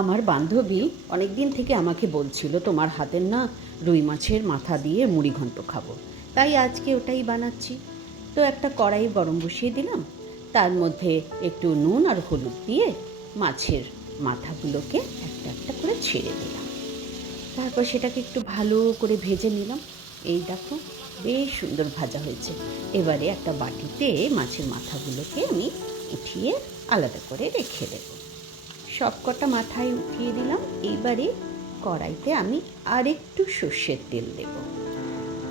আমার বান্ধবী অনেক দিন থেকে আমাকে বলছিল তোমার হাতের না রুই মাছের মাথা দিয়ে মুড়ি ঘন্ট খাবো, তাই আজকে ওটাই বানাচ্ছি। তো একটা কড়াই গরম বসিয়ে দিলাম, তার মধ্যে একটু নুন আর হলুদ দিয়ে মাছের মাথাগুলোকে একটা একটা করে ছেড়ে দিলাম। তারপর সেটাকে একটু ভালো করে ভেজে নিলাম। এই দেখো, বেশ সুন্দর ভাজা হয়েছে। এবারে একটা বাটিতে মাছের মাথাগুলোকে আমি উঠিয়ে আলাদা করে রেখে দেবো। সব কটা মাথায় উঠিয়ে দিলাম। এইবারে কড়াইতে আমি আরেকটু সর্ষের তেল দেব।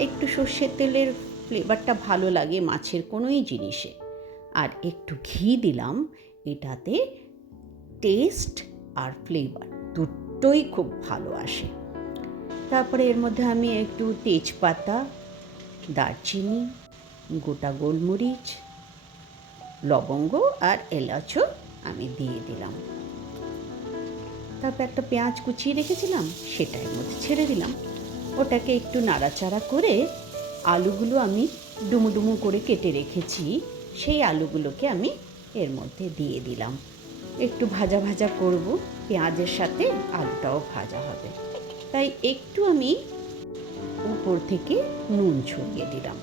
একটু সর্ষের তেলের ফ্লেভারটা ভালো লাগে মাছের কোনোই জিনিসে। আর একটু ঘি দিলাম, এটাতে টেস্ট আর ফ্লেভার দুটোই খুব ভালো আসে। তারপরে এর মধ্যে আমি একটু তেজপাতা, দারচিনি, গোটা গোলমরিচ, লবঙ্গ আর এলাচও আমি দিয়ে দিলাম। তারপর একটা পেঁয়াজ কুচিয়ে রেখেছিলাম, সেটা এর মধ্যে ছেড়ে দিলাম। ওটাকে একটু নাড়াচাড়া করে আলুগুলো আমি ডুমু ডুমু করে কেটে রেখেছি, সেই আলুগুলোকে আমি এর মধ্যে দিয়ে দিলাম। একটু ভাজা ভাজা করব, পেঁয়াজের সাথে আলুটাও ভাজা হবে, তাই একটু আমি উপর থেকে নুন ছড়িয়ে দিলাম।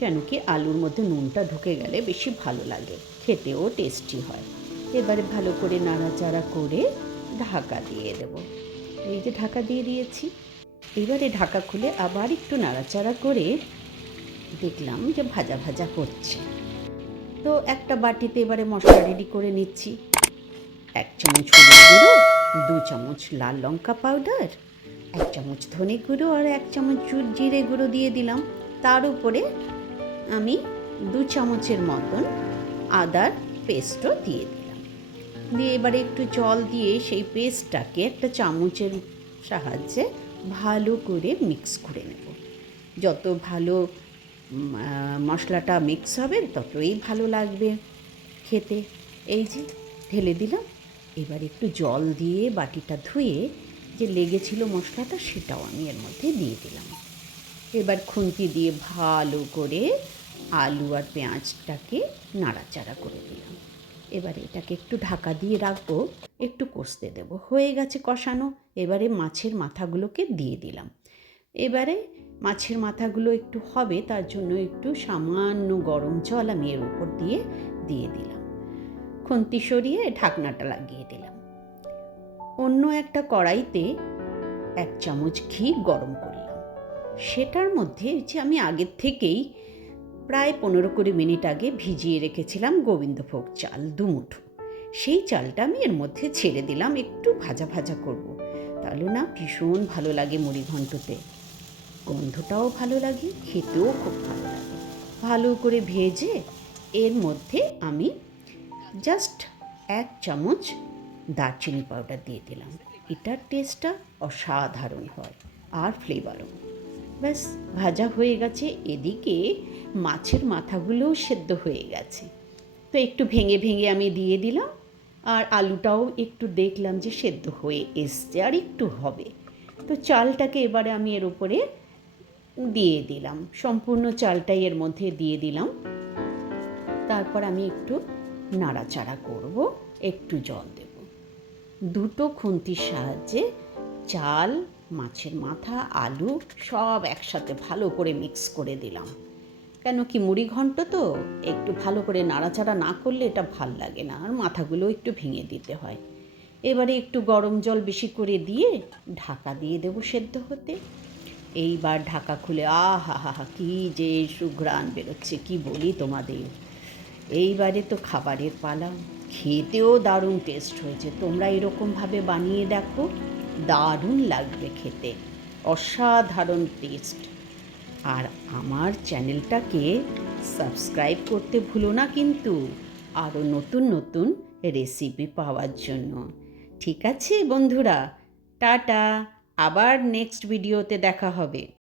কেন কি আলুর মধ্যে নুনটা ঢুকে গেলে বেশি ভালো লাগে, খেতেও টেস্টি হয়। এবারে ভালো করে নাড়াচাড়া করে ঢাকা দিয়ে দেব। এই যে ঢাকা দিয়ে দিয়েছি। এবারে ঢাকা খুলে আবার একটু নাড়াচাড়া করে দেখলাম যে ভাজা ভাজা হচ্ছে। তো একটা বাটিতে এবারে মশলা রেডি করে নিচ্ছি। 1 চামচ হলুদ গুঁড়ো, 2 চামচ লাল লঙ্কা পাউডার, 1 চামচ ধনে গুঁড়ো আর 1 চামচ জিরে গুঁড়ো দিয়ে দিলাম। তার উপরে আমি 2 চামচের মতন আদার পেস্টও দিয়ে দিলাম। দিয়ে এবারে একটু জল দিয়ে সেই পেস্টটাকে একটা চামচের সাহায্যে ভালো করে মিক্স করে নেব। যত ভালো মশলাটা মিক্স হবে ততই ভালো লাগবে খেতে। এই যে ঢেলে দিলাম। এবার একটু জল দিয়ে বাটিটা ধুয়ে যে লেগেছিল মশলাটা, সেটাও আমি এর মধ্যে দিয়ে দিলাম। এবার খুন্তি দিয়ে ভালো করে আলু আর পেঁয়াজটাকে নাড়াচাড়া করে দিলাম। এবারে এটাকে একটু ঢাকা দিয়ে রাখবো, একটু কষতে দেব। হয়ে গেছে কষানো। এবারে মাছের মাথাগুলোকে দিয়ে দিলাম। এবারে মাছের মাথাগুলো একটু হবে, তার জন্য একটু সামান্য গরম জল আমি এর উপর দিয়ে দিলাম। খুন্তি সরিয়ে ঢাকনাটা লাগিয়ে দিলাম। অন্য একটা কড়াইতে 1 চামচ ঘি গরম করলাম। সেটার মধ্যে যে আমি আগের থেকেই প্রায় 15-20 মিনিট আগে ভিজিয়ে রেখেছিলাম গোবিন্দভোগ চাল 2 মুঠো, সেই চালটা আমি এর মধ্যে ছেড়ে দিলাম। একটু ভাজা ভাজা করব, তাহলে না ভীষণ ভালো লাগে মুড়ি ঘন্টতে। গন্ধটাও ভালো লাগে, খেতেও খুব ভালো লাগে। ভালো করে ভেজে এর মধ্যে আমি জাস্ট 1 চামচ দারচিনি পাউডার দিয়ে দিলাম। এটার টেস্টটা অসাধারণ হয় আর ফ্লেভারও। ব্যাস, ভাজা হয়ে গেছে। এদিকে মাছের মাথাগুলোও সেদ্ধ হয়ে গেছে। তো একটু ভেঙে ভেঙে আমি দিয়ে দিলাম। আর আলুটাও একটু দেখলাম যে সেদ্ধ হয়ে এসছে, আর একটু হবে। তো চালটাকে এবারে আমি এর উপরে দিয়ে দিলাম, সম্পূর্ণ চালটাই এর মধ্যে দিয়ে দিলাম। তারপর আমি একটু নাড়াচাড়া করব, একটু জল দেব। 2টো খুন্তির সাহায্যে চাল, মাছের মাথা, আলু সব একসাথে ভালো করে মিক্স করে দিলাম। কেন কি মুড়ি ঘন্ট তো একটু ভালো করে নাড়াচাড়া না করলে এটা ভাল লাগে না, আর মাথাগুলো একটু ভেঙে দিতে হয়। এবারে একটু গরম জল বেশি করে দিয়ে ঢাকা দিয়ে দেবো সেদ্ধ হতে। এইবার ঢাকা খুলে আহা হা হা, কী যে সুঘ্রাণ বেরোচ্ছে, কি বলি তোমাদের। এইবারে তো খাবারের পালা। খেতেও দারুণ টেস্ট হয়েছে। তোমরা এরকমভাবে বানিয়ে দেখো, দারুণ লাগবে খেতে, অসাধারণ টেস্ট। আর আমার চ্যানেলটাকে সাবস্ক্রাইব করতে ভুলো না কিন্তু, আরও নতুন নতুন রেসিপি পাওয়ার জন্য। ঠিক আছে বন্ধুরা, টাটা, আবার নেক্সট ভিডিওতে দেখা হবে।